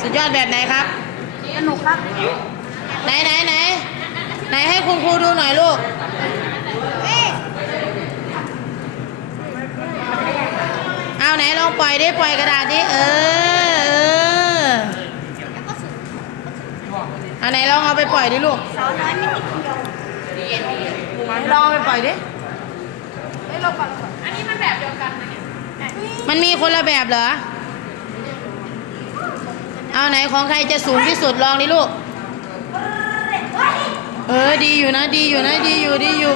สุดยอดแบบไหนครับ สนุกครับ ไหนไหนไหนไหนให้คุณครูดูหน่อยลูกเอาไหนลองปล่อยดิปล่อยกระดาษดิเออเออเอาไหนลองเอาไปปล่อยดิลูกสาวน้อยไม่ติดเดียวลองเอาไปปล่อยดิเฮ้ยเราก่อนอันนี้มันแบบเดียวกันนะเนี่ยมันมีคนละแบบเหรอ เอาไหนของใครจะสูงที่สุดลองดิลูก เออดีอยู่นะดีอยู่นะดีอยู่ดีอยู่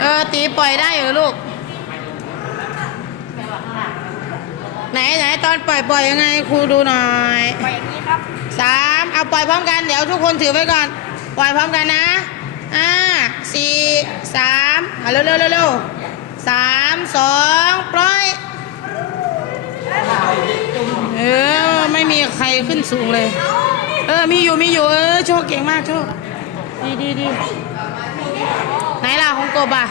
เออตีปล่อยได้อยู่ลูก ไหนไหนตอนปล่อยปล่อยยังไงครูดูหน่อยไปอย่างนี้ครับสามเอาปล่อยพร้อมกันเดี๋ยวทุกคนถือไว้ก่อน ปล่อยพร้อมกันนะห้าสี่สาม เร็วเร็วเร็วเร็วสามสองปล่อยเออไม่มีใครขึ้นสูงเลย เออมีอยู่มีอยู่เออโชคเก่งมากโชคดีดีดีไหนล่ะของกบอะ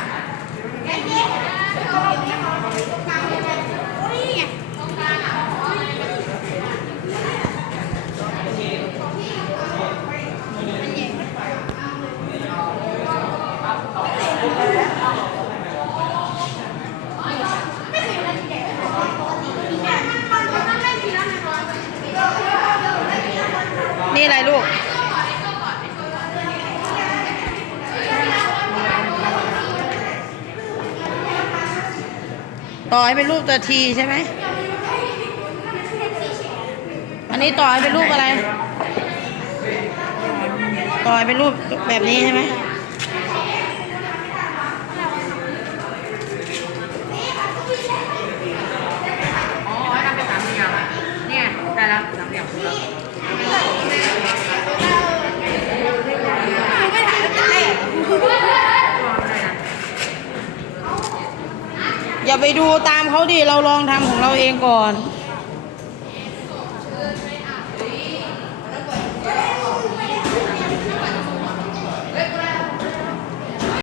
นี่อะไรลูก ต่อให้เป็นรูปตัวทีใช่ไหม อันนี้ต่อให้เป็นรูปอะไร ต่อให้เป็นรูปแบบนี้ใช่ไหม อ๋อทำเป็นสามเหลี่ยมเนี่ยได้แล้วสามเหลี่ยมครบแล้วไม่ถ่ายแล้วจะได้ อย่าไปดูตามเขาดิเราลองทำของเราเองก่อน